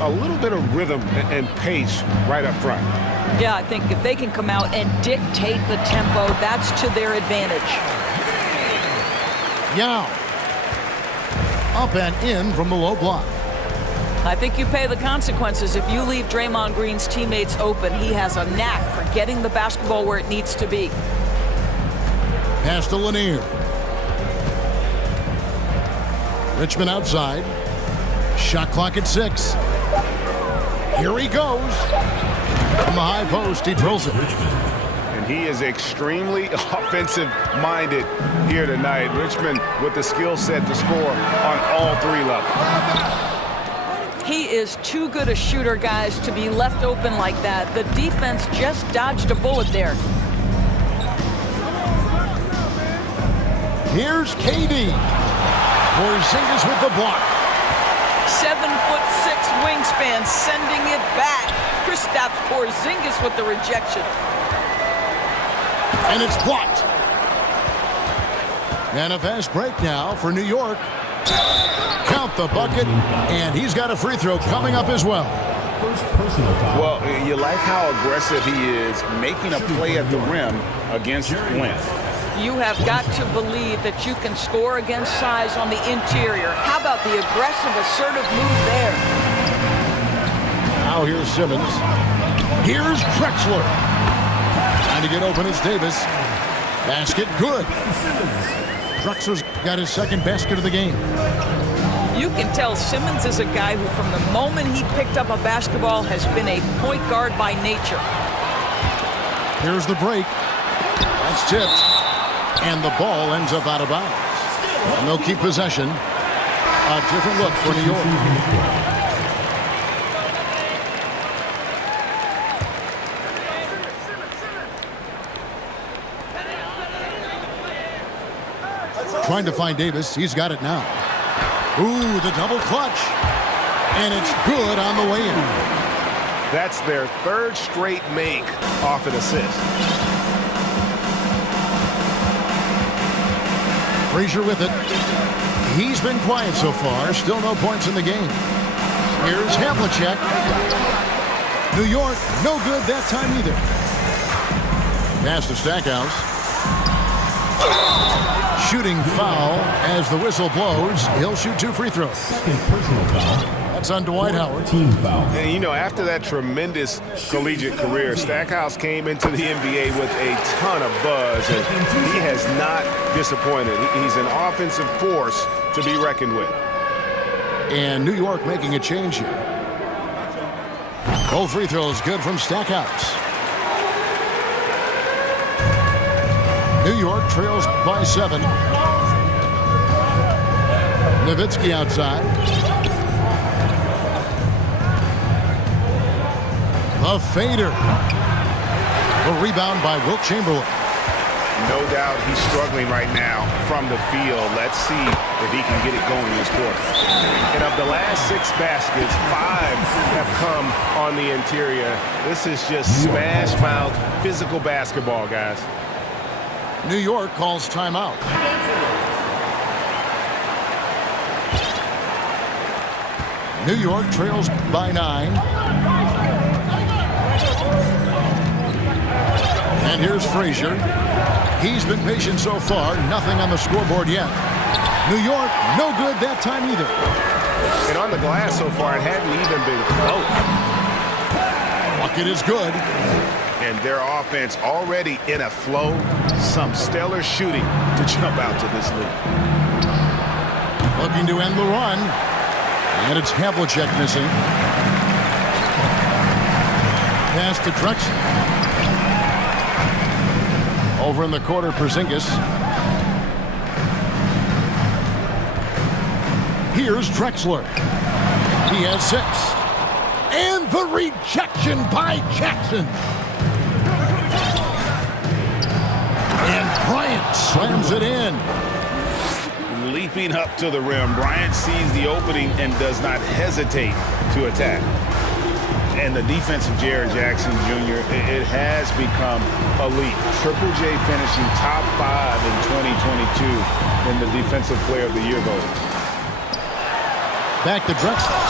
a little bit of rhythm and pace right up front. Yeah, I think if they can come out and dictate the tempo, that's to their advantage. Yao. Up and in from the low block. I think you pay the consequences if you leave Draymond Green's teammates open. He has a knack for getting the basketball where it needs to be. Pass to Lanier. Richmond outside. Shot clock at 6. Here he goes. From the high post, he drills it. And he is extremely offensive-minded here tonight. Richmond with the skill set to score on all 3 levels. He is too good a shooter, guys, to be left open like that. The defense just dodged a bullet there. Here's KD. Porzingis with the block. 7'6" wingspan, sending it back. Kristaps Porzingis with the rejection. And it's blocked. And a fast break now for New York. Count the bucket, and he's got a free throw coming up as well. Well, you like how aggressive he is making a play at the rim against length. You have got to believe that you can score against size on the interior. How about the aggressive, assertive move there? Now here's Simmons. Here's Drexler. Trying to get open is Davis. Basket good. Drexler's got his second basket of the game. You can tell Simmons is a guy who, from the moment he picked up a basketball, has been a point guard by nature. Here's the break. That's tipped. And the ball ends up out of bounds. And they'll keep possession. A different look for New York. Trying to find Davis. He's got it now. Ooh, the double clutch. And it's good on the way in. That's their 3rd straight make off an assist. Frazier with it. He's been quiet so far. Still no points in the game. Here's Havlicek. New York, no good that time either. Pass to Stackhouse. Shooting foul as the whistle blows. He'll shoot 2 free throws. Personal foul. That's on Dwight Howard. Team foul. And, you know, after that tremendous collegiate career, Stackhouse came into the NBA with a ton of buzz, and he has not disappointed. He's an offensive force to be reckoned with. And New York making a change here. Both free throws good from Stackhouse. New York trails by 7. Nowitzki outside. The fader. The rebound by Wilt Chamberlain. No doubt he's struggling right now from the field. Let's see if he can get it going this quarter. And of the last 6 baskets, 5 have come on the interior. This is just smash mouth physical basketball, guys. New York calls timeout. New York trails by 9. And here's Frazier. He's been patient so far. Nothing on the scoreboard yet. New York, no good that time either. And on the glass so far, it hadn't even been close. Bucket is good. And their offense already in a flow. Some stellar shooting to jump out to this lead. Looking to end the run. And it's Havlicek missing. Pass to Drexler. Over in the corner, Porzingis. Here's Drexler. He has 6. And the rejection by Jackson. And Bryant slams it in. Leaping up to the rim, Bryant sees the opening and does not hesitate to attack. And the defense of Jared Jackson Jr., it has become elite. Triple J finishing top 5 in 2022 in the Defensive Player of the Year voting. Back to Drexler.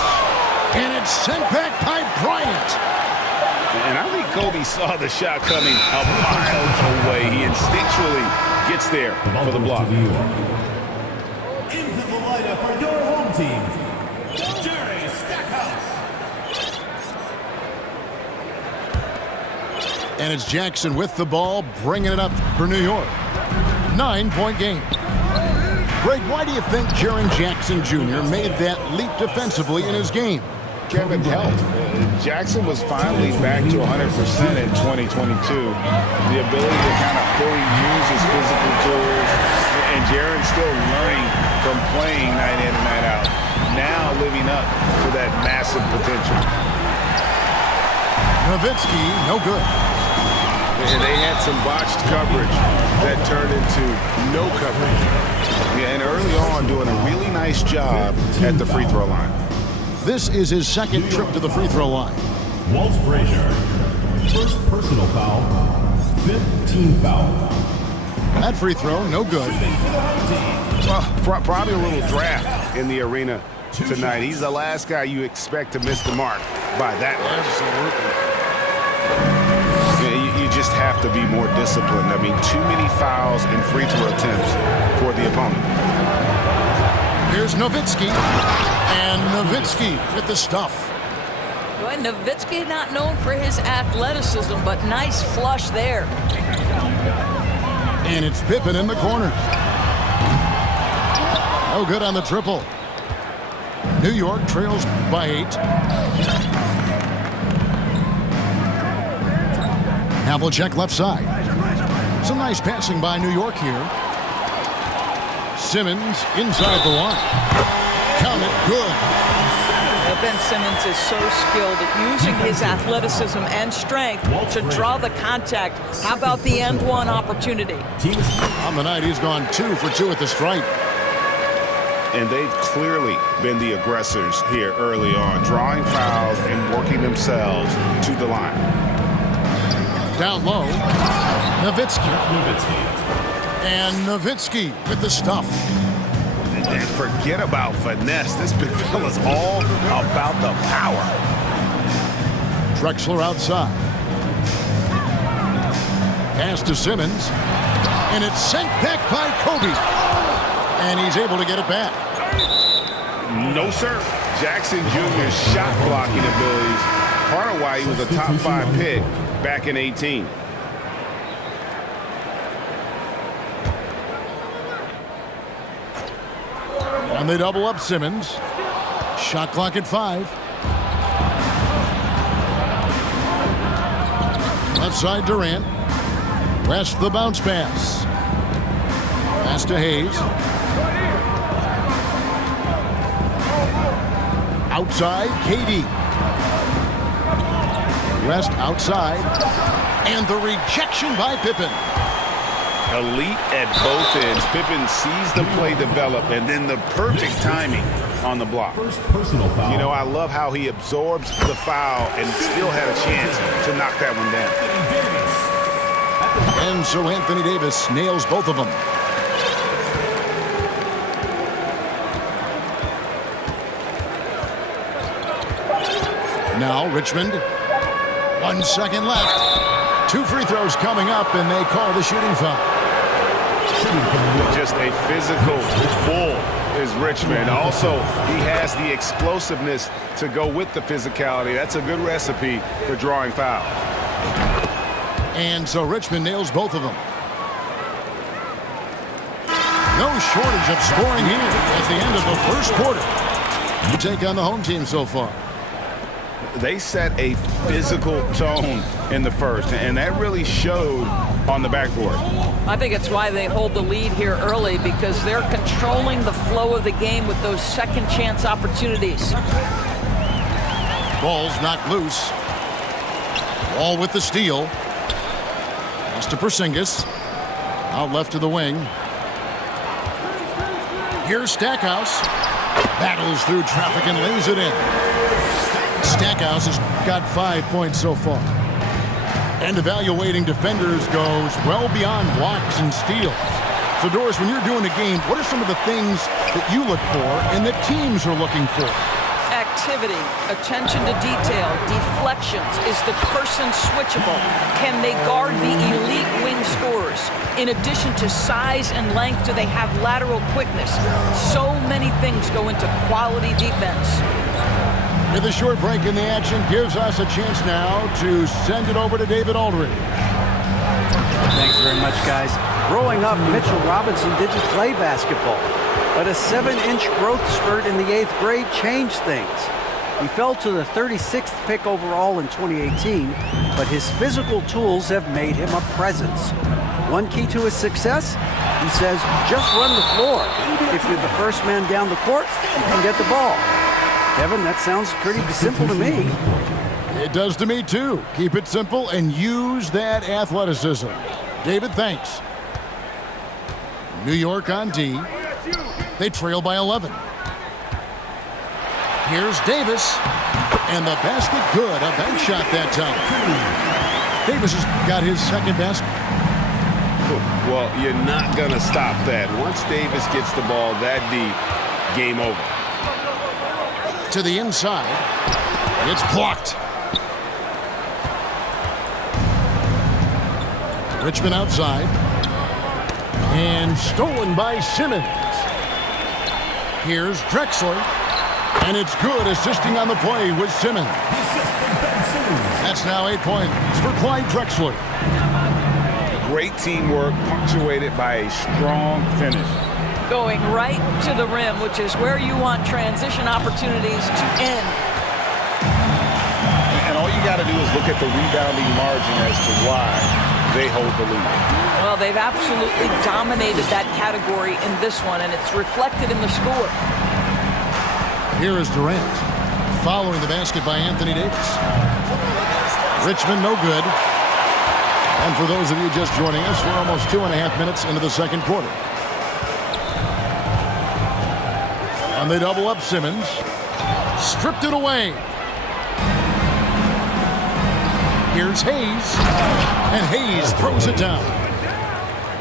And it's sent back by Bryant. And I think Kobe saw the shot coming a mile away. He instinctually gets there for the block. Into the lineup for your home team, Jerry Stackhouse. And it's Jackson with the ball, bringing it up for New York. 9-point game. Greg, why do you think Jaren Jackson Jr. made that leap defensively in his game? Kevin health. Jackson was finally back to 100% in 2022. The ability to kind of fully use his physical tools. And Jaren's still learning from playing night in and night out. Now living up to that massive potential. Nowitzki, no good. And they had some botched coverage that turned into no coverage. Yeah, and early on doing a really nice job at the free throw line. This is his second trip to the free throw line. Walt Frazier, first personal foul, fifth team foul. That free throw, no good. Well, probably a little draft in the arena tonight. He's the last guy you expect to miss the mark by that much. Absolutely. You just have to be more disciplined. I mean, too many fouls and free throw attempts for the opponent. Here's Nowitzki. And Nowitzki with the stuff. Boy, Nowitzki not known for his athleticism, but nice flush there. And it's Pippen in the corner. No good on the triple. New York trails by 8. Havlicek left side. Some nice passing by New York here. Simmons inside the line. Count it, good. Ben Simmons is so skilled at using his athleticism and strength to draw the contact. How about the end one opportunity? On the night, he's gone 2 for 2 at the stripe. And they've clearly been the aggressors here early on, drawing fouls and working themselves to the line. Down low, Nowitzki. And Nowitzki with the stuff. And forget about finesse. This big fella's all about the power. Drexler outside. Pass to Simmons. And it's sent back by Kobe. And he's able to get it back. No, sir. Jackson Jr.'s shot blocking abilities, part of why he was a top 5 pick back in 18. And they double up Simmons. Shot clock at 5. Left side Durant. West the bounce pass. Pass to Hayes. Outside KD. West outside. And the rejection by Pippen. Elite at both ends. Pippen sees the play develop and then the perfect timing on the block. First personal foul. You know, I love how he absorbs the foul and still had a chance to knock that one down. And so Anthony Davis nails both of them. Now Richmond. 1 second left. 2 free throws coming up, and they call the shooting foul. Just a physical bull is Richmond. Also, he has the explosiveness to go with the physicality. That's a good recipe for drawing foul. And so Richmond nails both of them. No shortage of scoring here at the end of the first quarter. You take on the home team so far. They set a physical tone in the first, and that really showed on the backboard. I think it's why they hold the lead here early, because they're controlling the flow of the game with those second chance opportunities. Ball's knocked loose. Ball with the steal. Pass to Porzingis. Out left to the wing. Here's Stackhouse. Battles through traffic and lays it in. Stackhouse has got 5 points so far. And evaluating defenders goes well beyond blocks and steals. So, Doris, when you're doing a game, what are some of the things that you look for and that teams are looking for? creativity, attention to detail, deflections. Is the person switchable? Can they guard the elite wing scorers? In addition to size and length, do they have lateral quickness? So many things go into quality defense. With a short break in the action gives us a chance now to send it over to David Aldridge. Thanks very much, guys. Growing up, Mitchell Robinson didn't play basketball, but a 7-inch growth spurt in the 8th grade changed things. He fell to the 36th pick overall in 2018, but his physical tools have made him a presence. One key to his success, he says, just run the floor. If you're the first man down the court, you can get the ball. Kevin, that sounds pretty simple to me. It does to me, too. Keep it simple and use that athleticism. David, thanks. New York on D. They trail by 11. Here's Davis. And the basket good. A bank shot that time. Davis has got his second basket. Well, you're not going to stop that. Once Davis gets the ball that deep, game over. To the inside. It's blocked. Richmond outside. And stolen by Simmons. Here's Drexler. And it's good, assisting on the play with Simmons. That's now 8 points for Clyde Drexler. Great teamwork punctuated by a strong finish. Going right to the rim, which is where you want transition opportunities to end. And all you got to do is look at the rebounding margin as to why they hold the lead. Well, they've absolutely dominated that category in this one, and it's reflected in the score. Here is Durant, following the basket by Anthony Davis. Richmond, no good. And for those of you just joining us, we're almost 2.5 minutes into the second quarter. And they double up Simmons. Stripped it away. Here's Hayes. And Hayes throws it down.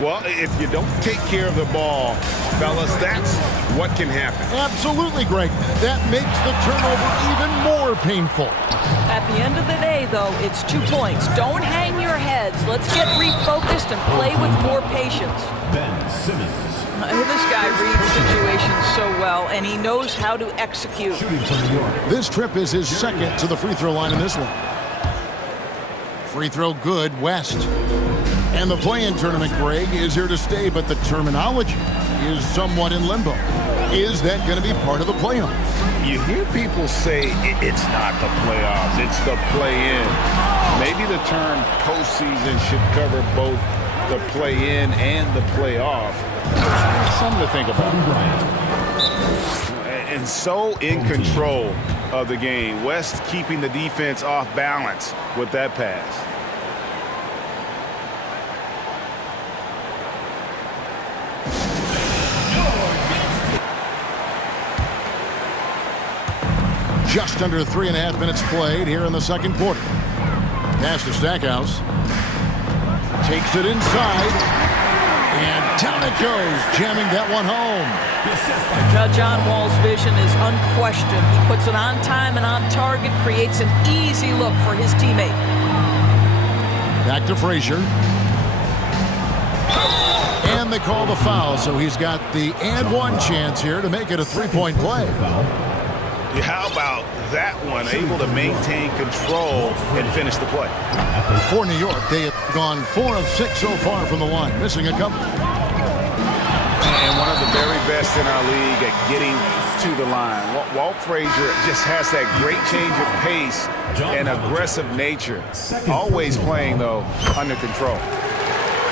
Well, if you don't take care of the ball, fellas, that's what can happen. Absolutely, Greg. That makes the turnover even more painful. At the end of the day, though, it's 2 points. Don't hang your heads. Let's get refocused and play with more patience. Ben Simmons. This guy reads situations so well, and he knows how to execute. Shooting from New York. This trip is his second to the free throw line in this one. Free throw good, West. And the play-in tournament, Greg, is here to stay, but the terminology is somewhat in limbo. Is that going to be part of the playoffs? You hear people say it's not the playoffs, it's the play-in. Maybe the term postseason should cover both the play-in and the playoff. Something to think about. And so in control of the game. West keeping the defense off balance with that pass. Just under 3.5 minutes played here in the second quarter. Pass to Stackhouse. Takes it inside. And down it goes, jamming that one home. Now John Wall's vision is unquestioned. He puts it on time and on target, creates an easy look for his teammate. Back to Frazier. And they call the foul, so he's got the and one chance here to make it a three-point play. How about that one? Able to maintain control and finish the play. For New York, they have gone 4 of 6 so far from the line, missing a couple. And one of the very best in our league at getting to the line. Walt Frazier just has that great change of pace and aggressive nature. Always playing, though, under control.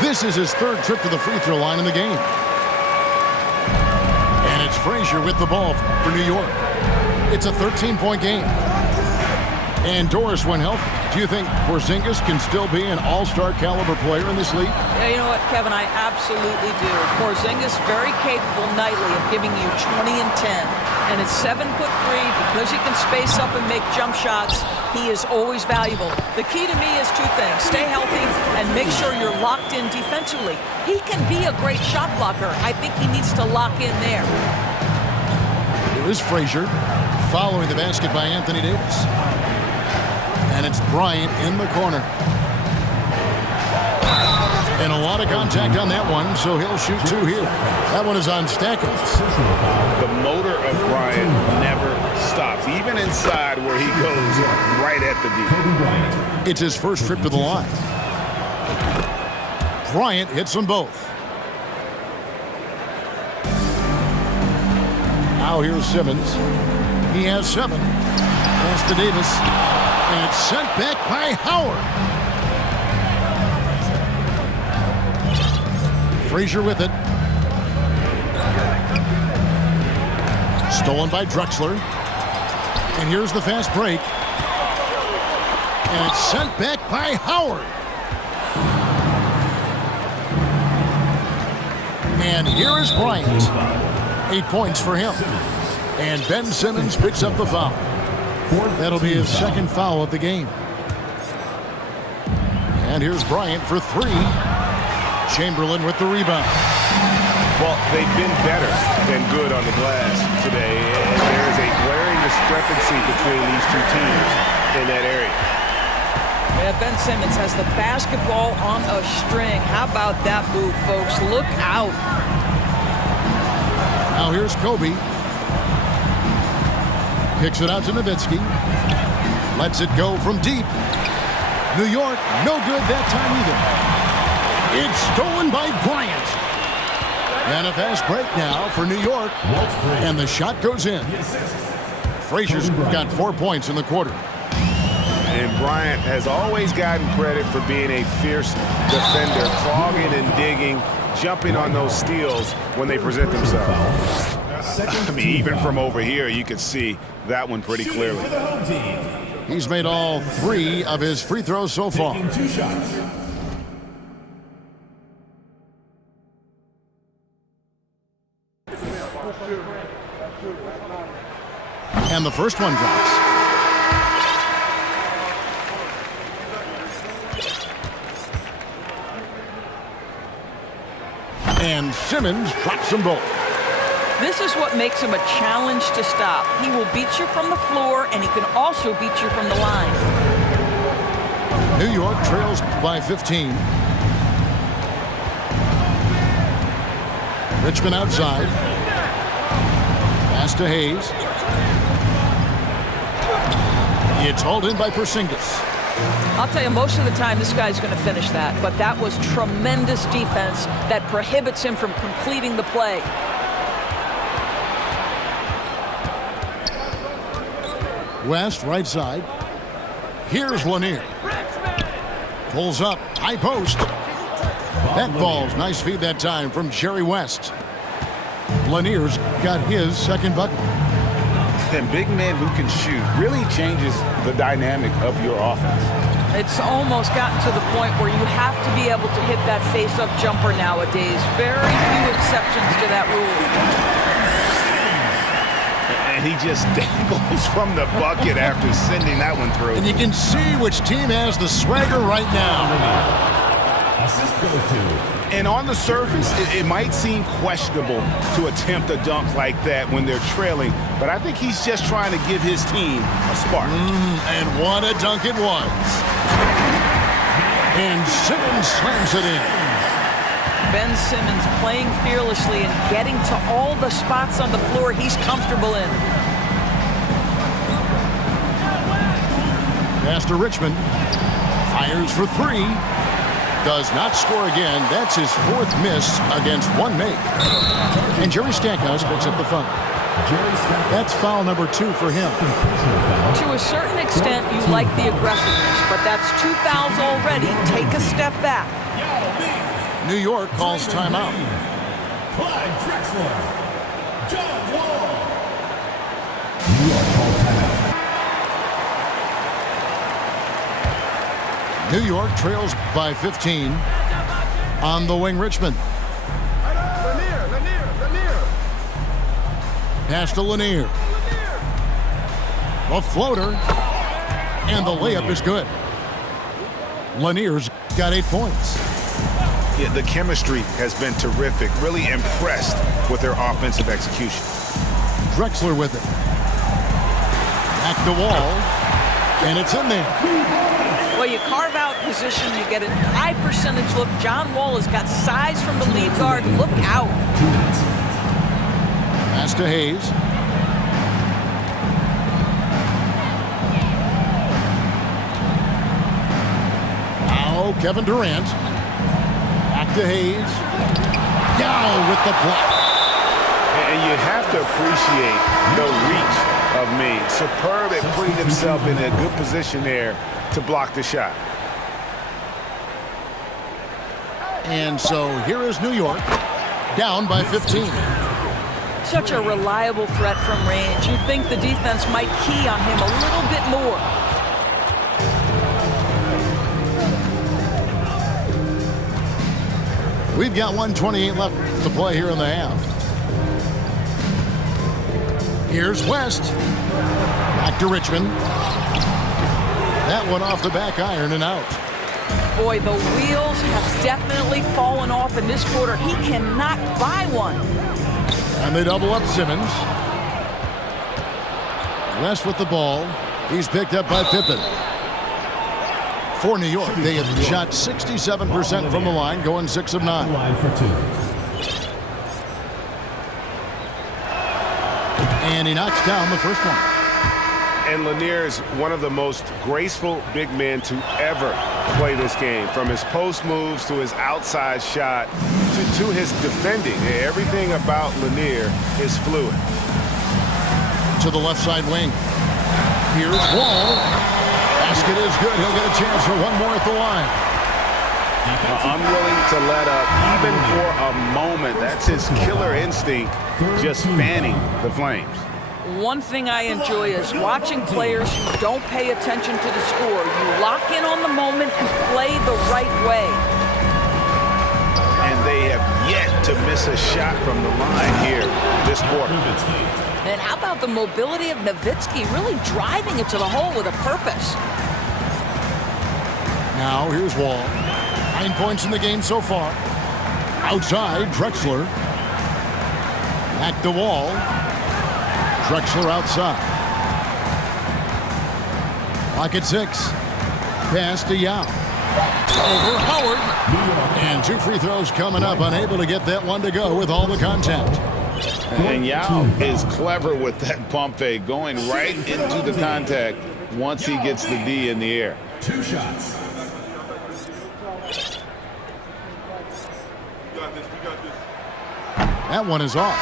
This is his third trip to the free throw line in the game. And it's Frazier with the ball for New York. It's a 13-point game. And Doris, when healthy, do you think Porzingis can still be an all-star caliber player in this league? Yeah, you know what, Kevin, I absolutely do. Porzingis very capable nightly of giving you 20 and 10. And at 7'3", because he can space up and make jump shots, he is always valuable. The key to me is 2 things. Stay healthy and make sure you're locked in defensively. He can be a great shot blocker. I think he needs to lock in there. Here is Frazier. following the basket by Anthony Davis. And it's Bryant in the corner. And a lot of contact on that one, so he'll shoot 2 here. That one is on Stackhouse. The motor of Bryant never stops, even inside where he goes right at the D. It's his first trip to the line. Bryant hits them both. Now here's Simmons. He has 7. Pass to Davis. And it's sent back by Howard. Frazier with it. Stolen by Drexler. And here's the fast break. And it's sent back by Howard. And here is Bryant. 8 points for him. And Ben Simmons picks up the foul. That'll be his second foul of the game. And here's Bryant for 3. Chamberlain with the rebound. Well, they've been better than good on the glass today, and there is a glaring discrepancy between these two teams in that area. Yeah, Ben Simmons has the basketball on a string. How about that move, folks? Look out. Now here's Kobe. Picks it out to Nowitzki. Lets it go from deep. New York, no good that time either. It's stolen by Bryant. And a fast break now for New York. And the shot goes in. Frazier's got 4 points in the quarter. And Bryant has always gotten credit for being a fierce defender, clogging and digging, jumping on those steals when they present themselves. I mean, even from over here, you can see that one pretty clearly. He's made all 3 of his free throws so far. And the first one drops. And Simmons drops them both. This is what makes him a challenge to stop. He will beat you from the floor, and he can also beat you from the line. New York trails by 15. Richmond outside. Pass to Hayes. It's hauled in by Porzingis. I'll tell you, most of the time this guy's going to finish that, but that was tremendous defense that prohibits him from completing the play. West, right side. Here's Lanier. Pulls up, high post. That ball's nice feed that time from Jerry West. Lanier's got his second bucket. And big men who can shoot really changes the dynamic of your offense. It's almost gotten to the point where you have to be able to hit that face-up jumper nowadays. Very few exceptions to that rule. And he just dangles from the bucket after sending that one through. And you can see which team has the swagger right now. Assist goes to. And on the surface, it might seem questionable to attempt a dunk like that when they're trailing, but I think he's just trying to give his team a spark. And what a dunk it was. And Simmons slams it in. Ben Simmons playing fearlessly and getting to all the spots on the floor he's comfortable in. Pass to Richmond. Fires for 3. Does not score again. That's his 4th miss against 1 make. And Jerry Stackhouse picks up the foul. That's foul number 2 for him. To a certain extent, you like the aggressiveness, but that's 2 fouls already. Take a step back. New York calls timeout. Clyde Drexler. John Wall. New York calls timeout. New York trails by 15. On the wing, Richmond. Lanier. Pass to Lanier. A floater. And the layup is good. Lanier's got 8 points. Yeah, the chemistry has been terrific. Really impressed with their offensive execution. Drexler with it. Back to Wall. And it's in there. Well, you carve out position, you get a high percentage look. John Wall has got size from the lead guard. Look out. Pass to Hayes. Now Kevin Durant. Back to Hayes. Yao with the block. And you have to appreciate the reach of Mean. Superb at putting himself in a good position there to block the shot. And so here is New York, down by 15. Such a reliable threat from range. You'd think the defense might key on him a little bit more. We've got 1:28 left to play here in the half. Here's West. Back to Richmond. That one off the back iron and out. Boy, the wheels have definitely fallen off in this quarter. He cannot buy one. And they double up Simmons. West with the ball. He's picked up by Pippen. For New York, they have shot 67% from the line, going 6 of 9. Line for 2. And he knocks down the first one. And Lanier is one of the most graceful big men to ever play this game. From his post moves to his outside shot to his defending. Everything about Lanier is fluid. To the left side wing. Here's Wall. Basket is good. He'll get a chance for one more at the line. Unwilling to let up, even for a moment. That's his killer instinct, just fanning the flames. One thing I enjoy is watching players who don't pay attention to the score. You lock in on the moment and play the right way. And they have yet to miss a shot from the line here this quarter. And how about the mobility of Nowitzki, really driving it to the hole with a purpose? Now here's Wall. 9 points in the game so far. Outside, Drexler. Back to Wall. Drexler outside. Pocket 6. Pass to Yao. Over Howard. And 2 free throws coming up. Unable to get that one to go with all the contact. And Yao is clever with that pump fake, going right into the contact once he gets the D in the air. 2 shots. That one is off.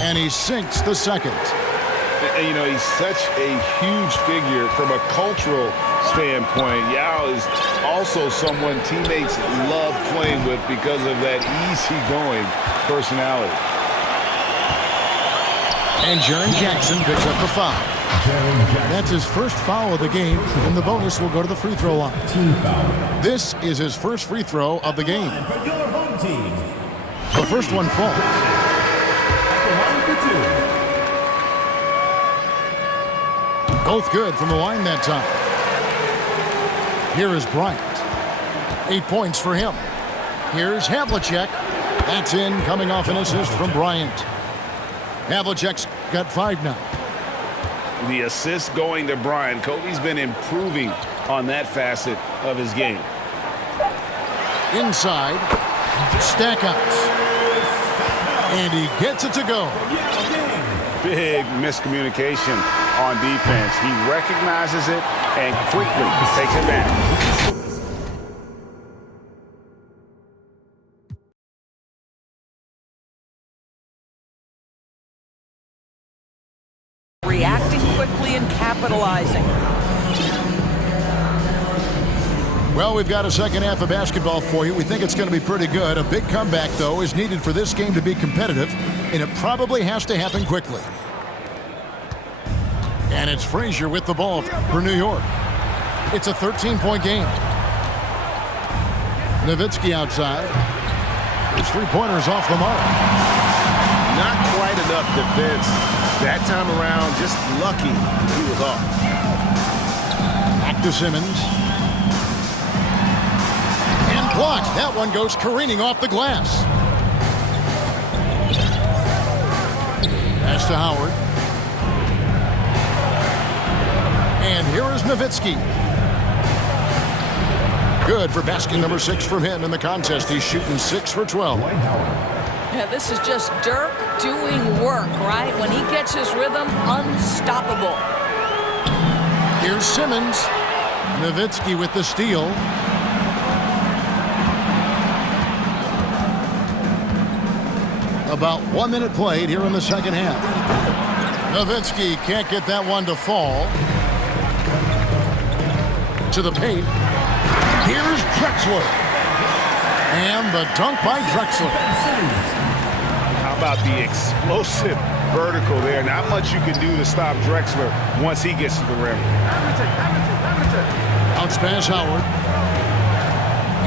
And he sinks the second. And, you know, he's such a huge figure from a cultural standpoint. Yao is also someone teammates love playing with because of that easygoing personality. And Jaren Jackson picks up the foul. That's his first foul of the game, and the bonus will go to the free throw line. Team foul. This is his first free throw of the game. For your home team. The first one falls. Line for 2. Both good from the line that time. Here is Bryant. 8 points for him. Here's Havlicek. That's in, coming off an assist from Bryant. Havlicek's got 5 now. The assist going to Bryant. Kobe's been improving on that facet of his game. Inside. Stackouts. And he gets it to go. Big miscommunication on defense. He recognizes it and quickly takes advantage. Reacting quickly and capitalizing. Well, we've got a second half of basketball for you. We think it's going to be pretty good. A big comeback, though, is needed for this game to be competitive, and it probably has to happen quickly. And it's Frazier with the ball for New York. It's a 13-point game. Nowitzki outside. His three-pointer's off the mark. Not quite enough defense. That time around, just lucky he was off. Back to Simmons. And Blocked. That one goes careening off the glass. Pass to Howard. And here is Nowitzki. Good for basket number 6 from him in the contest. He's shooting 6 for 12. Yeah, this is just Dirk doing work, right? When he gets his rhythm, unstoppable. Here's Simmons. Nowitzki with the steal. About 1 minute played here in the second half. Nowitzki can't get that one to fall. To the paint. Here's Drexler. And the dunk by Drexler. How about the explosive vertical there? Not much you can do to stop Drexler once he gets to the rim. Bounce pass Howard.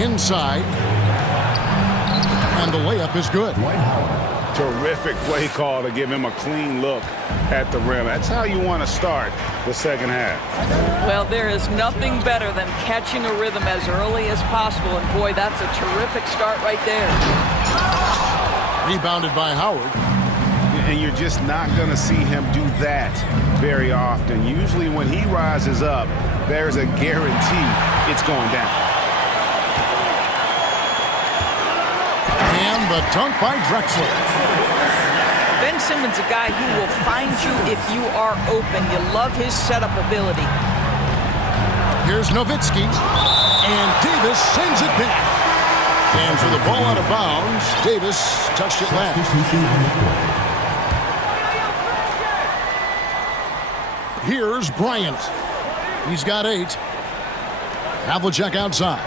Inside. And the layup is good. Terrific play call to give him a clean look at the rim. That's how you want to start the second half. Well, there is nothing better than catching a rhythm as early as possible. And boy, that's a terrific start right there. Rebounded by Howard. And you're just not going to see him do that very often. Usually when he rises up, there's a guarantee it's going down. And the dunk by Drexler. Ben Simmons, a guy who will find you if you are open. You love his setup ability. Here's Nowitzki. And Davis sends it back. And for the ball out of bounds, Davis touched it last. Here's Bryant. He's got 8. Havlicek outside.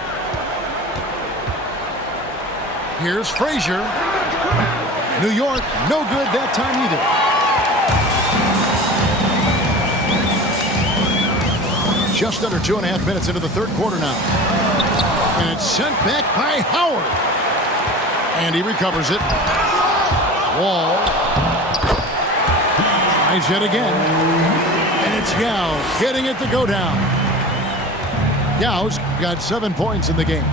Here's Frazier. New York, no good that time either. Just under 2.5 minutes into the third quarter now. And it's sent back by Howard. And he recovers it. Wall. Tries yet again. And it's Yao getting it to go down. Yao's got 7 points in the game.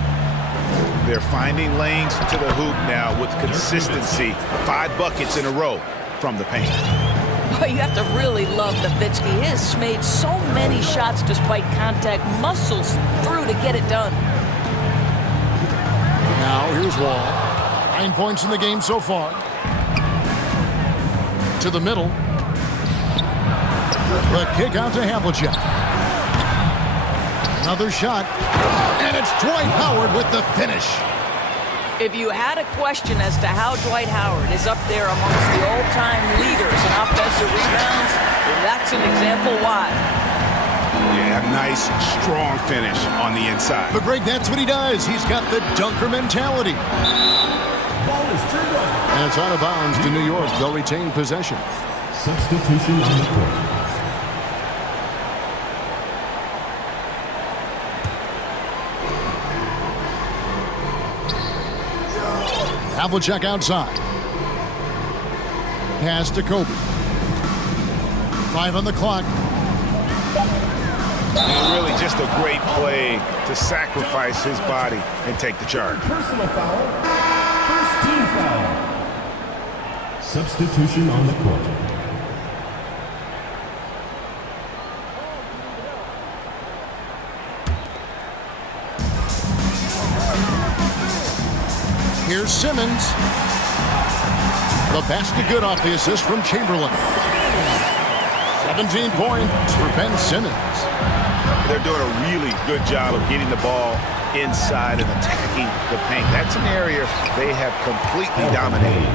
They're finding lanes to the hoop now with consistency. 5 buckets in a row from the paint. Oh, you have to really love Nowitzki. He has made so many shots despite contact. Muscles through to get it done. Now here's Wall. 9 points in the game so far. To the middle. The kick out to Havlicek. Another shot. And it's Dwight Howard with the finish. If you had a question as to how Dwight Howard is up there amongst the all-time leaders in offensive rebounds, that's an example why. Yeah, nice, strong finish on the inside. But Greg, that's what he does. He's got the dunker mentality. Ball is turned over. And it's out of bounds to New York. They'll retain possession. Substitution on the court. Havlicek outside. Pass to Kobe. 5 on the clock. And really just a great play to sacrifice his body and take the charge. Personal foul. First team foul. Substitution on the court. Here's Simmons. The basket good off the assist from Chamberlain. 17 points for Ben Simmons. They're doing a really good job of getting the ball inside and attacking the paint. That's an area they have completely dominated.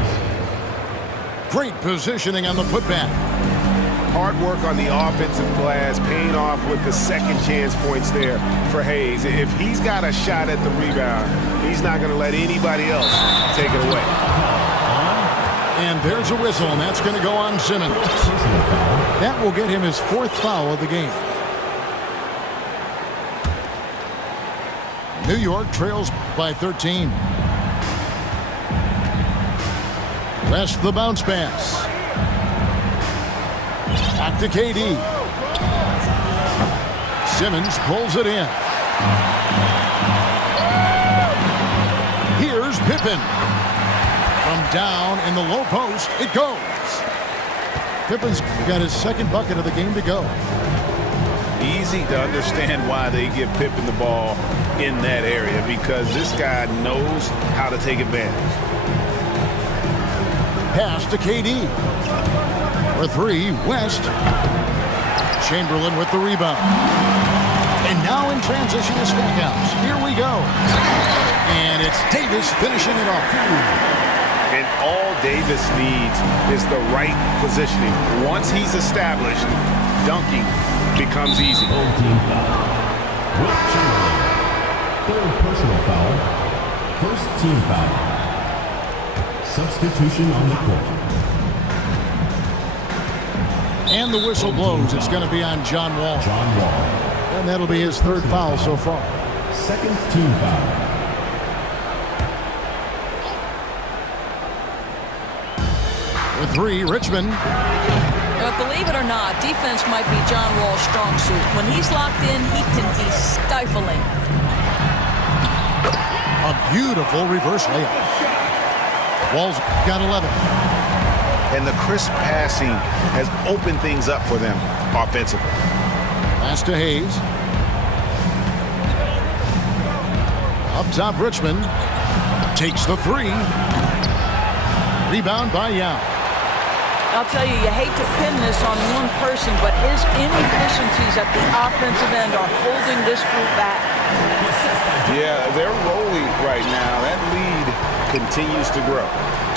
Great positioning on the putback. Hard work on the offensive glass, paying off with the second chance points there for Hayes. If he's got a shot at the rebound, he's not going to let anybody else take it away. And there's a whistle, and that's going to go on Simmons. That will get him his 4th foul of the game. New York trails by 13. West the bounce pass. Back to KD. Simmons pulls it in. Pippen. From down in the low post, it goes. Pippen's got his second bucket of the game to go. Easy to understand why they give Pippen the ball in that area, because this guy knows how to take advantage. Pass to KD. For three, West. Chamberlain with the rebound. And now in transition to Stackhouse. Here we go. And it's Davis finishing it off. And all Davis needs is the right positioning. Once he's established, dunking becomes easy. Team foul. Wilt Chamberlain. Third personal foul. First team foul. Substitution on the court. And the whistle blows. It's going to be on John Wall. John Wall. And that'll be his third foul so far. Second team foul. For three, Richmond. But believe it or not, defense might be John Wall's strong suit. When he's locked in, he can be stifling. A beautiful reverse layup. Wall's got 11. And the crisp passing has opened things up for them offensively. Pass to Hayes. Up top, Richmond. Takes the three. Rebound by Yao. I'll tell you, you hate to pin this on one person, but his inefficiencies at the offensive end are holding this group back. Yeah, they're rolling right now. That lead continues to grow.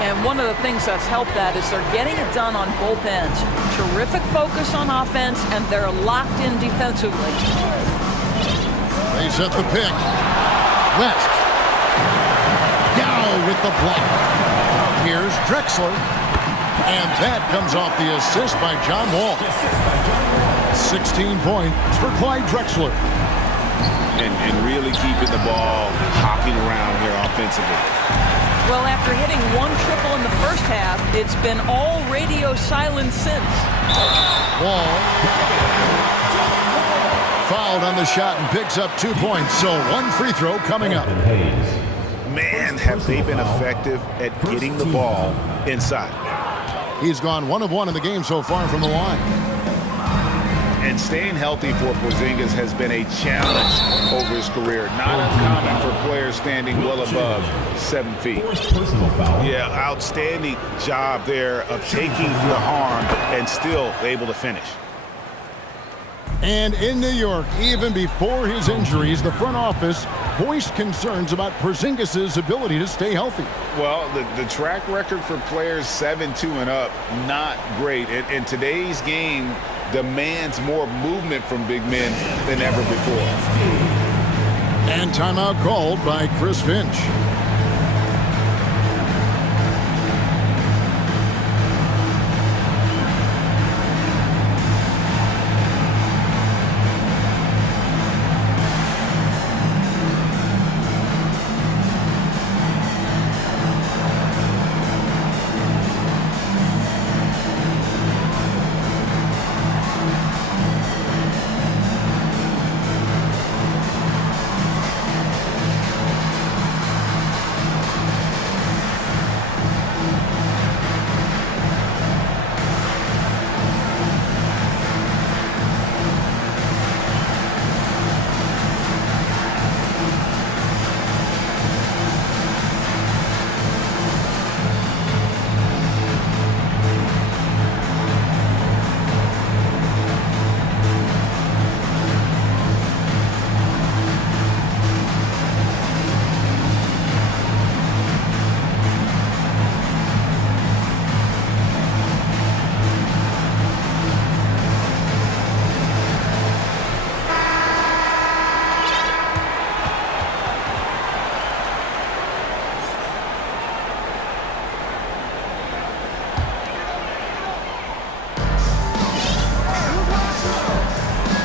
And one of the things that's helped that is they're getting it done on both ends. Terrific focus on offense, and they're locked in defensively. They set the pick. West. Yao with the block. Here's Drexler. And that comes off the assist by John Wall. 16 points for Clyde Drexler. And really keeping the ball hopping around here offensively. Well, after hitting one triple in the first half, it's been all radio silence since. Wall fouled on the shot and picks up 2 points. So one free throw coming up. Man, have they been effective at getting the ball inside. He's gone 1 of 1 in the game so far from the line. And staying healthy for Porzingis has been a challenge over his career. Not uncommon for players standing well above 7 feet. Yeah, outstanding job there of taking the harm and still able to finish. And in New York, even before his injuries, the front office voiced concerns about Porzingis' ability to stay healthy. Well, the track record for players 7-2 and up, not great. And today's game demands more movement from big men than ever before. And timeout called by Chris Finch.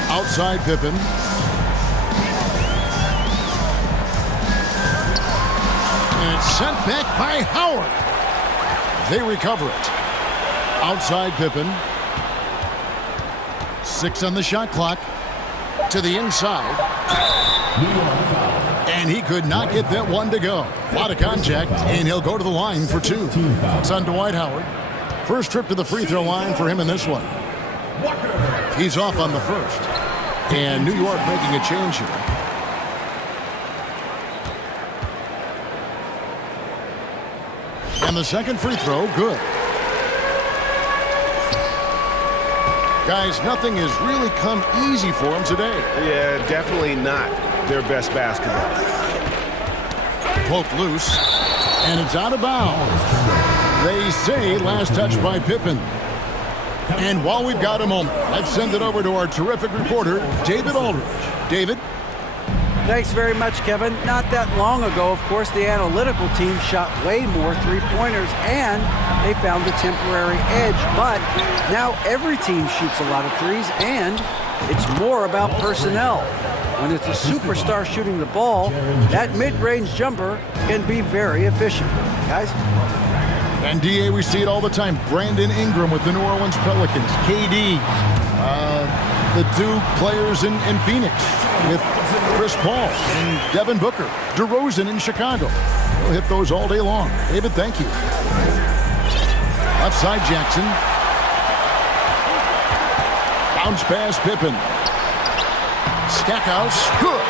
Outside Pippen. And it's sent back by Howard. They recover it. Outside Pippen. 6 on the shot clock. To the inside. And he could not get that one to go. A lot of contact, and he'll go to the line for two. It's on Dwight Howard. First trip to the free throw line for him in this one. He's off on the first. And New York making a change here. And the second free throw, good. Guys, nothing has really come easy for them today. Yeah, definitely not their best basketball. Poke loose, and it's out of bounds. They say last touch by Pippen. And while we've got a moment, let's send it over to our terrific reporter, David Aldridge. David? Thanks very much, Kevin. Not that long ago, of course, the analytical team shot way more three-pointers, and they found a temporary edge. But now every team shoots a lot of threes, and it's more about personnel. When it's a superstar shooting the ball, that mid-range jumper can be very efficient. Guys? And DA, we see it all the time. Brandon Ingram with the New Orleans Pelicans. KD, the two players in Phoenix with Chris Paul and Devin Booker. DeRozan in Chicago. We'll hit those all day long. David, thank you. Left side, Jackson. Bounce pass, Pippen. Stackhouse, good.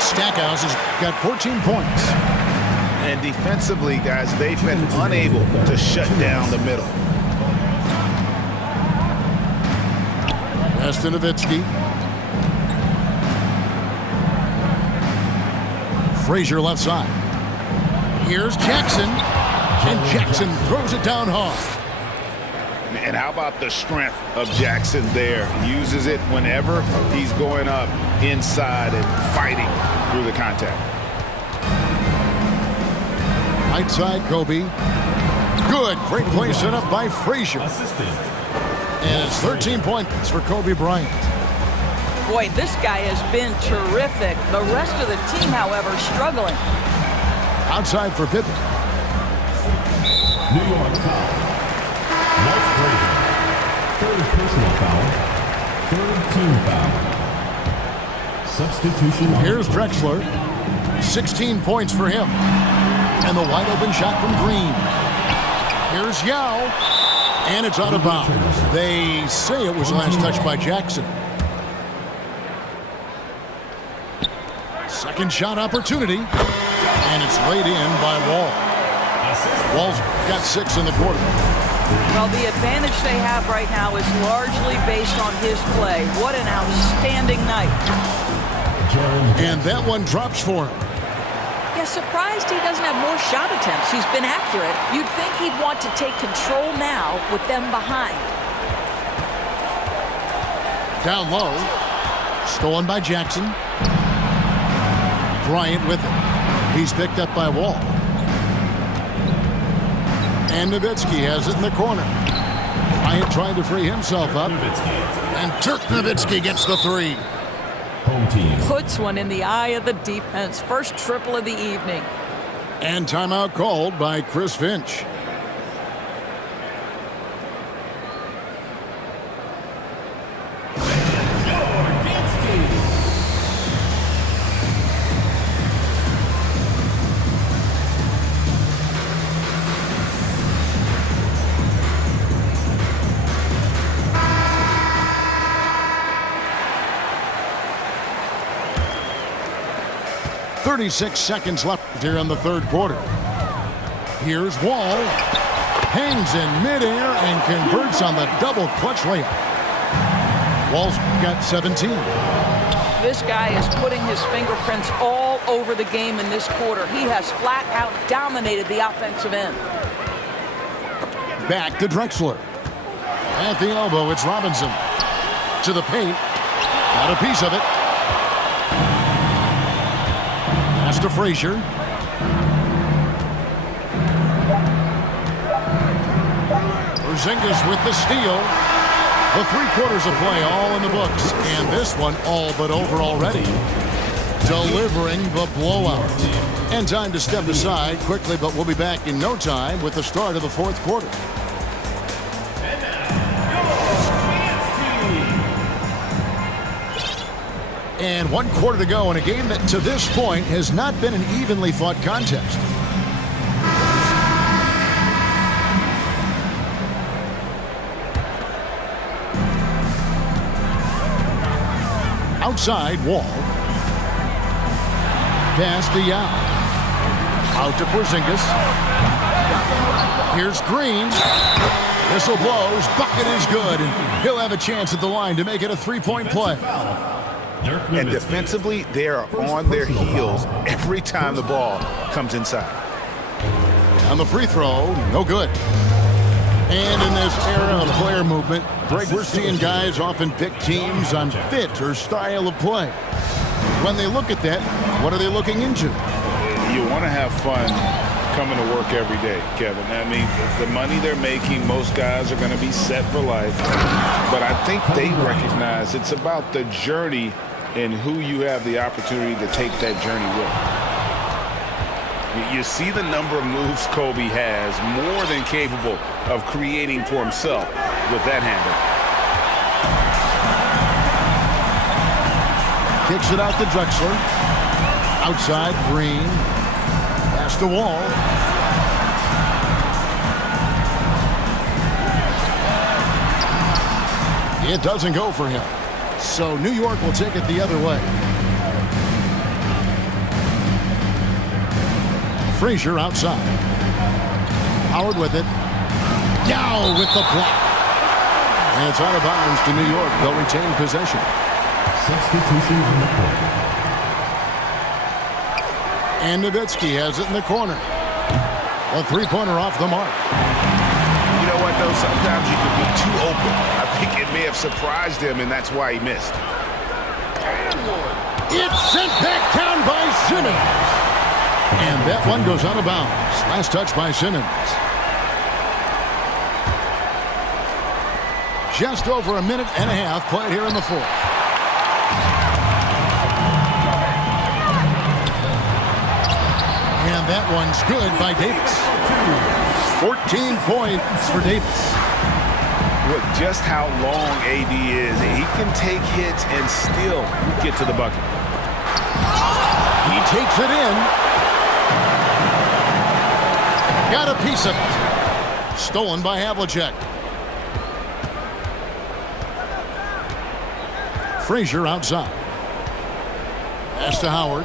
Stackhouse has got 14 points. And defensively, guys, they've been unable to shut down the middle. Pass to Nowitzki. Frazier left side. Here's Jackson. And Jackson throws it down hard. And how about the strength of Jackson there? Uses it whenever he's going up inside and fighting through the contact. Right side, Kobe. Good. Great play set up by Frazier. And it's 13 points for Kobe Bryant. Boy, this guy has been terrific. The rest of the team, however, struggling. Outside for Pippen. New York foul. Mike Frazier. Third personal foul. Third team foul. Substitution. Here's Drexler. 16 points for him. And the wide open shot from Green. Here's Yao. And it's out of bounds. They say it was last touched by Jackson. Second shot opportunity. And it's laid in by Wall. Wall's got 6 in the quarter. Well, the advantage they have right now is largely based on his play. What an outstanding night. And that one drops for him. Yeah, surprised he doesn't have more shot attempts. He's been accurate. You'd think he'd want to take control now with them behind. Down low. Stolen by Jackson. Bryant with it. He's picked up by Wall. And Nowitzki has it in the corner. Bryant trying to free himself up. And Dirk Nowitzki gets the 3. Home team. Puts one in the eye of the defense. First triple of the evening. And timeout called by Chris Finch. .36 seconds left here in the third quarter. Here's Wall. Hangs in midair and converts on the double clutch layup. Wall's got 17. This guy is putting his fingerprints all over the game in this quarter. He has flat out dominated the offensive end. Back to Drexler. At the elbow, it's Robinson. To the paint. Got a piece of it. Pass to Frazier. Porzingis with the steal. The 3 quarters of play all in the books. And this one all but over already. Delivering the blowout. And time to step aside quickly, but we'll be back in no time with the start of the fourth quarter. And 1 quarter to go in a game that to this point has not been an evenly fought contest. Outside, Wall. Pass to Yao. Out to Porzingis. Here's Green. Whistle blows. Bucket is good. And he'll have a chance at the line to make it a 3-point play. And defensively, they are on their heels every time the ball comes inside. On the free throw, no good. And in this era of player movement, Greg, we're seeing guys often pick teams on fit or style of play. When they look at that, what are they looking into? You want to have fun coming to work every day, Kevin. I mean, the money they're making, most guys are going to be set for life. But I think they recognize it's about the journey and who you have the opportunity to take that journey with. You see the number of moves Kobe has, more than capable of creating for himself with that handle. Kicks it out to Drexler. Outside, Green. Pass to Wall. It doesn't go for him. So New York will take it the other way. Frazier outside. Howard with it. Yao with the block. And it's out of bounds to New York. They'll retain possession. Substitution on the court. And Nowitzki has it in the corner. A three-pointer off the mark. You know what, though? Sometimes you can be too open. I think it may have surprised him, and that's why he missed. It's sent back down by Simmons. And that one goes out of bounds. Last touch by Simmons. Just over a minute and a half played here in the fourth. And that one's good by Davis. 14 points for Davis. Look just how long AD is. He can take hits and still get to the bucket. He takes it in. Got a piece of it. Stolen by Havlicek. Frazier outside. Pass to Howard.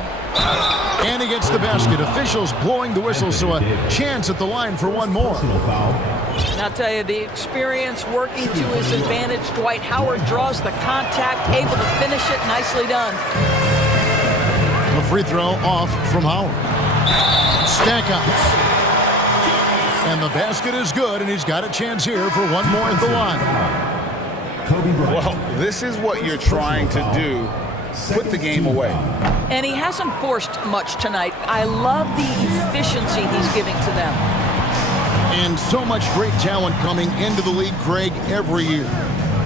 And he gets the basket. Officials blowing the whistle, so a chance at the line for one more. And I'll tell you, the experience working to his advantage. Dwight Howard draws the contact, able to finish it. Nicely done. The free throw off from Howard. Stackhouse. And the basket is good, and he's got a chance here for one more at the line. Well, this is what you're trying to do. Put the game away. And he hasn't forced much tonight. I love the efficiency he's giving to them. And so much great talent coming into the league, Greg, every year.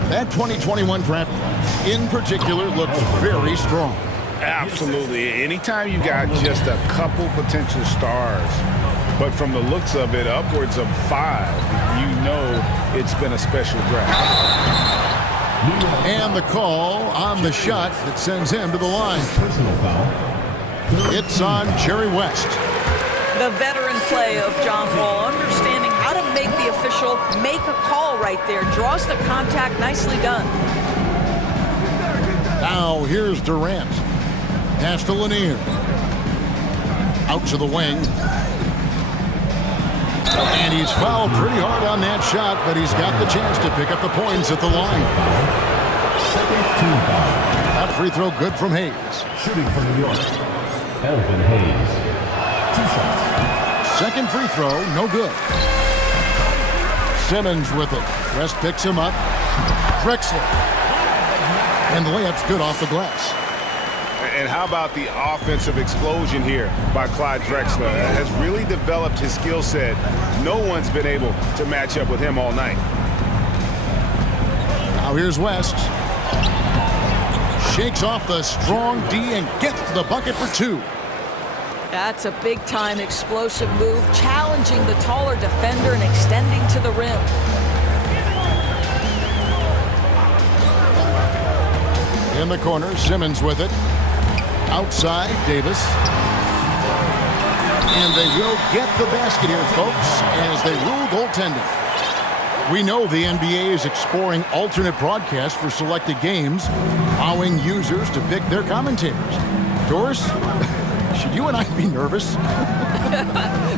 That 2021 draft class, in particular, looks very strong. Absolutely. Anytime you got just a couple potential stars, but from the looks of it, upwards of 5, you know it's been a special draft. And the call on the shot that sends him to the line. Personal foul. It's on Jerry West. The veteran play of John Wall, understanding how to make the official make a call right there. Draws the contact, nicely done. Now here's Durant. Pass to Lanier. Out to the wing. And he's fouled pretty hard on that shot, but he's got the chance to pick up the points at the line. Second team foul. That free throw good from Hayes. Shooting from New York. Elvin Hayes. 2 shots. Second free throw, no good. Simmons with it. West picks him up. Drexler. And the layup's good off the glass. And how about the offensive explosion here by Clyde Drexler? Has really developed his skill set. No one's been able to match up with him all night. Now here's West. Shakes off the strong D and gets the bucket for 2. That's a big-time explosive move, challenging the taller defender and extending to the rim. In the corner, Simmons with it. Outside, Davis. And they will get the basket here, folks, as they rule goaltending. We know the NBA is exploring alternate broadcasts for selected games, allowing users to pick their commentators. Doris, should you and I be nervous?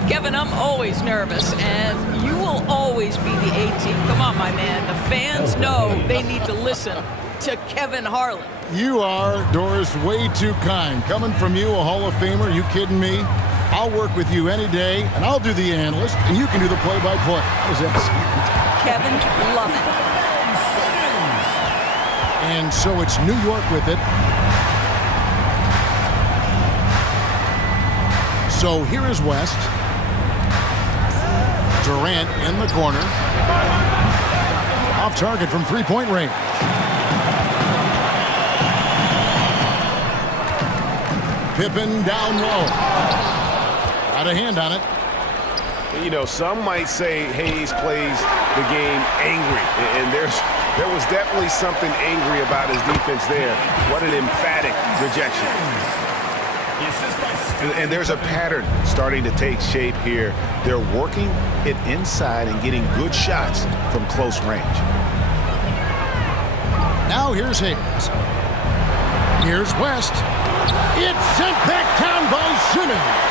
Kevin, I'm always nervous, and you will always be the A-team. Come on, my man. The fans know they need to listen to Kevin Harlan. You are, Doris, way too kind. Coming from you, a Hall of Famer, you kidding me? I'll work with you any day, and I'll do the analyst, and you can do the play-by-play. How's that? Kevin, love it. And so it's New York with it. So here is West. Durant in the corner. Off target from three-point range. Pippen down low. Got a hand on it. You know, some might say Hayes plays the game angry, and there was definitely something angry about his defense there. What an emphatic rejection. And there's a pattern starting to take shape here. They're working it inside and getting good shots from close range. Now here's Hayes. Here's West. It's sent back down by Simmons.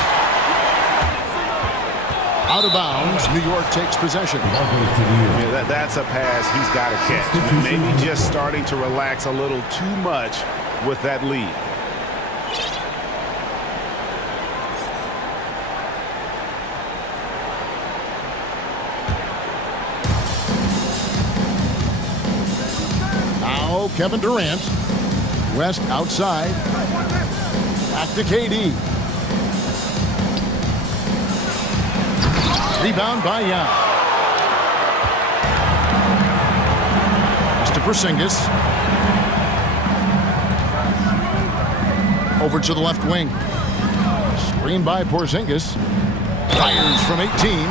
Out of bounds, New York takes possession. Yeah, that's a pass he's got to catch. Maybe just starting to relax a little too much with that lead. Now Kevin Durant. West outside. Back to KD. Rebound by Young. Pass to Porzingis. Over to the left wing. Screen by Porzingis. Fires from 18.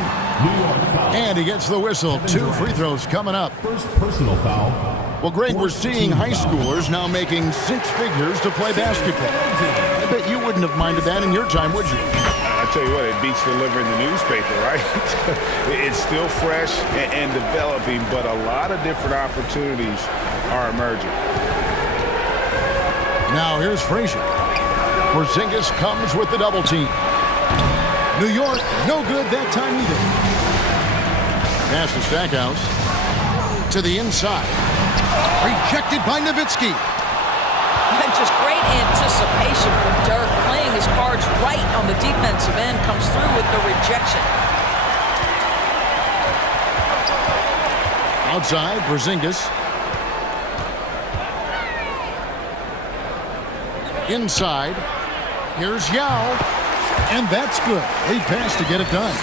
And he gets the whistle. 2 free throws coming up. First personal foul. Well, Greg, we're seeing high schoolers now making 6 figures to play basketball. I bet you wouldn't have minded that in your time, would you? I tell you what, it beats delivering the newspaper, right? It's still fresh and developing, but a lot of different opportunities are emerging. Now here's Frazier. Porzingis comes with the double team. New York, no good that time either. Pass to Stackhouse. To the inside. Rejected by Nowitzki. And just great anticipation from Dirk, playing his cards right on the defensive end, comes through with the rejection. Outside, Porzingis. Inside. Here's Yao. And that's good. Lead pass to get it done.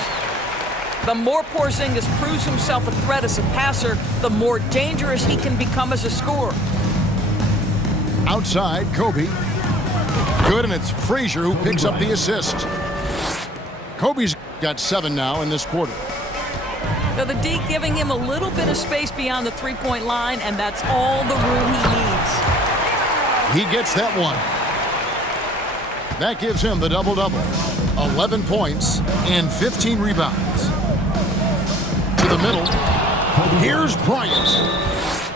The more Porzingis proves himself a threat as a passer, the more dangerous he can become as a scorer. Outside, Kobe. Good, and it's Frazier who picks up the assist. Kobe's got 7 now in this quarter. So the D giving him a little bit of space beyond the three-point line, and that's all the room he needs. He gets that one. That gives him the double-double. 11 points and 15 rebounds. To the middle. Here's Bryant.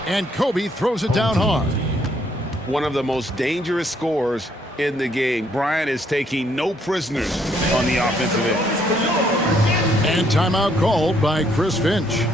And Kobe throws it down hard. One of the most dangerous scorers in the game. Bryant is taking no prisoners on the offensive end. And timeout called by Chris Finch.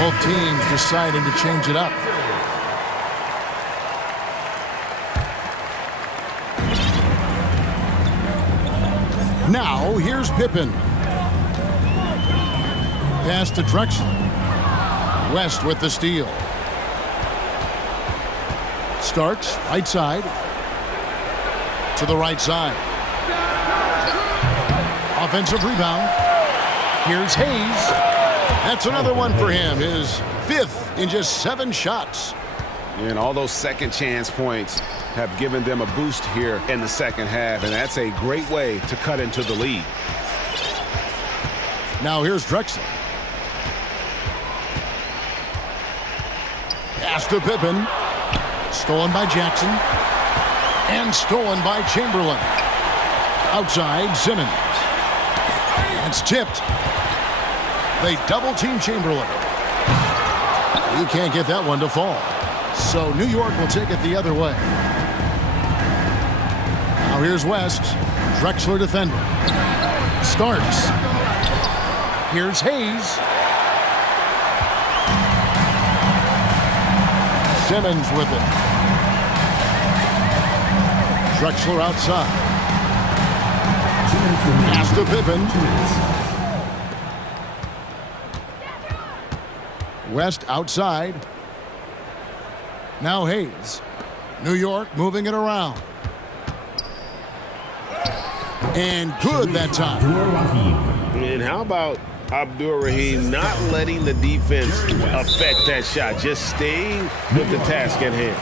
Both teams deciding to change it up. Now, here's Pippen. Pass to Drexler. West with the steal. Starks, right side. To the right side. Offensive rebound. Here's Hayes. That's another one for him. His 5th in just 7 shots. And all those second chance points have given them a boost here in the second half, and that's a great way to cut into the lead. Now here's Drexler. Pass to Pippen. Stolen by Jackson. And stolen by Chamberlain. Outside, Simmons. It's tipped. They double-team Chamberlain. He can't get that one to fall. So New York will take it the other way. Now here's West. Drexler defender. Starks. Here's Hayes. Simmons with it. Drexler outside. Pass to Pippen. West outside. Now Hayes. New York moving it around. And good that time. And how about Abdur-Rahim not letting the defense affect that shot, just staying with the task at hand.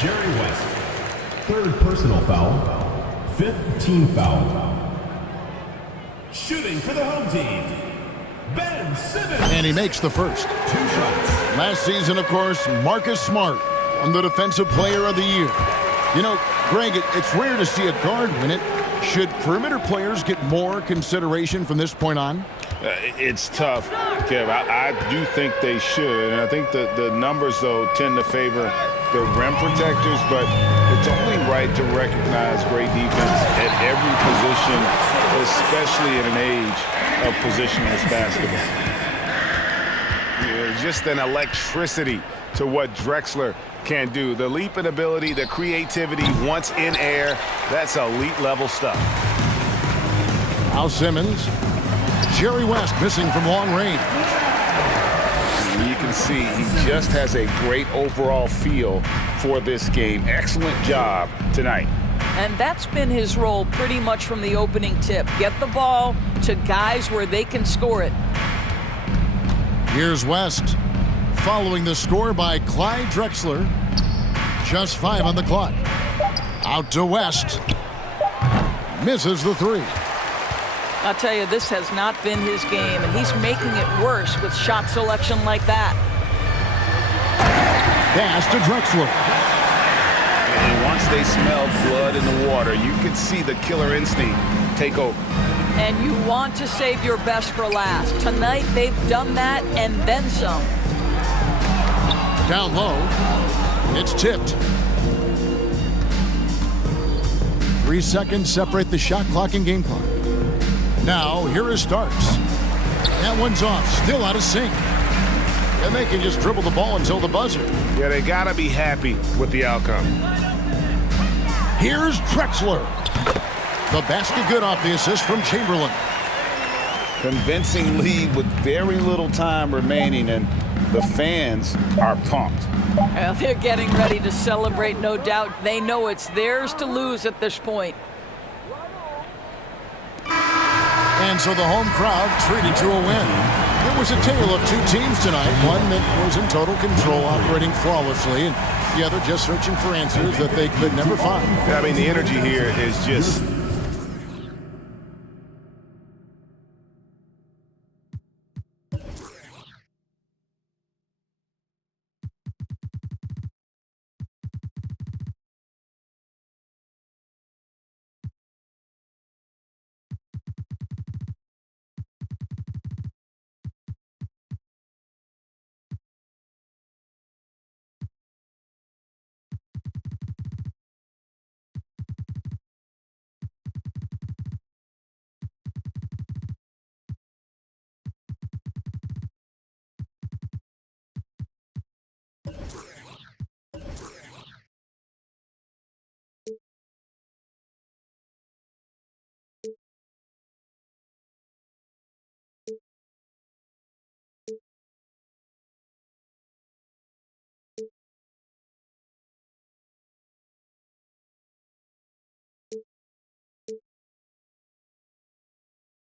Jerry West, 3rd personal foul, 5th team foul. Shooting for the home team, Ben Simmons. And he makes the first. 2 shots. Last season, of course, Marcus Smart won the Defensive Player of the Year. You know, Greg, it's rare to see a guard win it. Should perimeter players get more consideration from this point on? It's tough, Kev. I do think they should. And I think the numbers, though, tend to favor the rim protectors. But it's only right to recognize great defense at every position, especially in an age of positionless basketball. Yeah, just an electricity to what Drexler can do. The leap in ability, the creativity once in air, that's elite level stuff. Al Simmons. Jerry West missing from long range. You can see he just has a great overall feel for this game. Excellent job tonight. And that's been his role pretty much from the opening tip. Get the ball to guys where they can score it. Here's West. Following the score by Clyde Drexler. Just 5 on the clock. Out to West. Misses the 3. I'll tell you, this has not been his game, and he's making it worse with shot selection like that. Pass to Drexler. And once they smelled blood in the water, you could see the killer instinct take over. And you want to save your best for last. Tonight, they've done that and then some. Down low. It's tipped. 3 seconds separate the shot clock and game clock. Now, here is Starks. That one's off, still out of sync. And they can just dribble the ball until the buzzer. Yeah, they gotta be happy with the outcome. Here's Drexler. The basket good off the assist from Chamberlain. Convincing lead with very little time remaining, and the fans are pumped. Well, they're getting ready to celebrate, no doubt. They know it's theirs to lose at this point. And so the home crowd treated to a win. It was a tale of 2 teams tonight. One that was in total control, operating flawlessly, and the other just searching for answers that they could never find. I mean, the energy here is just